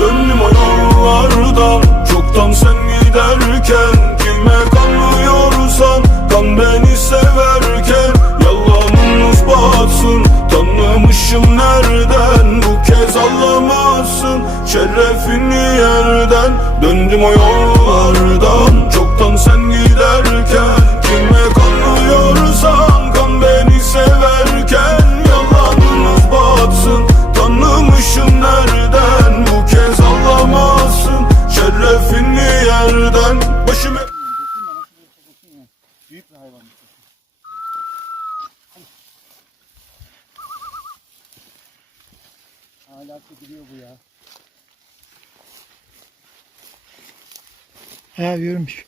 Döndüm o yollardan Çoktan sen giderken Kime kanmıyorsan Kan beni severken Yalanınız batsın. Tanımışım nereden Bu kez anlamazsın. Şerefini yerden Döndüm o yollardan. Çoktan sen giderken Büyük bir hayvan. Hala çekiliyor bu ya. He yürümüş.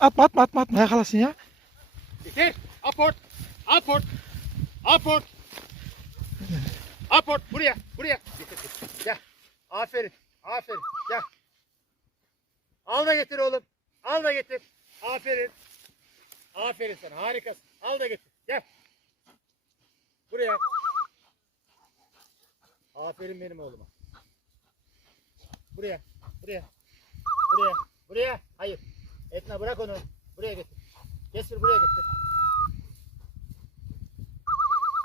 Atma atma atma atma yakalasın ya. Getir. Aport. Aport. Aport. Aport. Buraya. Buraya. Getir. getir. Gel. Aferin. Aferin. Gel. Al da getir oğlum. Al da getir. Aferin. Aferin sana. Harikasın. Al da getir. Gel. Buraya. Aferin benim oğluma. Buraya. Buraya. Buraya. Buraya. Hayır. Etna bırak onu. Buraya getir. Kesir buraya getir.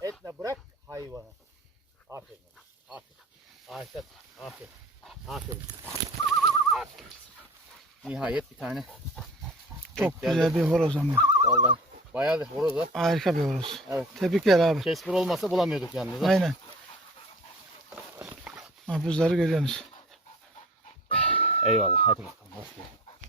Etna bırak hayvanı. Aferin. Aferin. Aferin. Aferin. Aferin. Nihayet bir tane. Çok güzel geldi. bir horoz ama. Vallahi bayağı da horoz var. Harika bir horoz. Evet. Tebrikler abi. Kesper olmasa bulamıyorduk yalnız. ha. Aynen. Mahpuzları görüyorsunuz. Eyvallah. Hadi bakalım. Hoş geldin.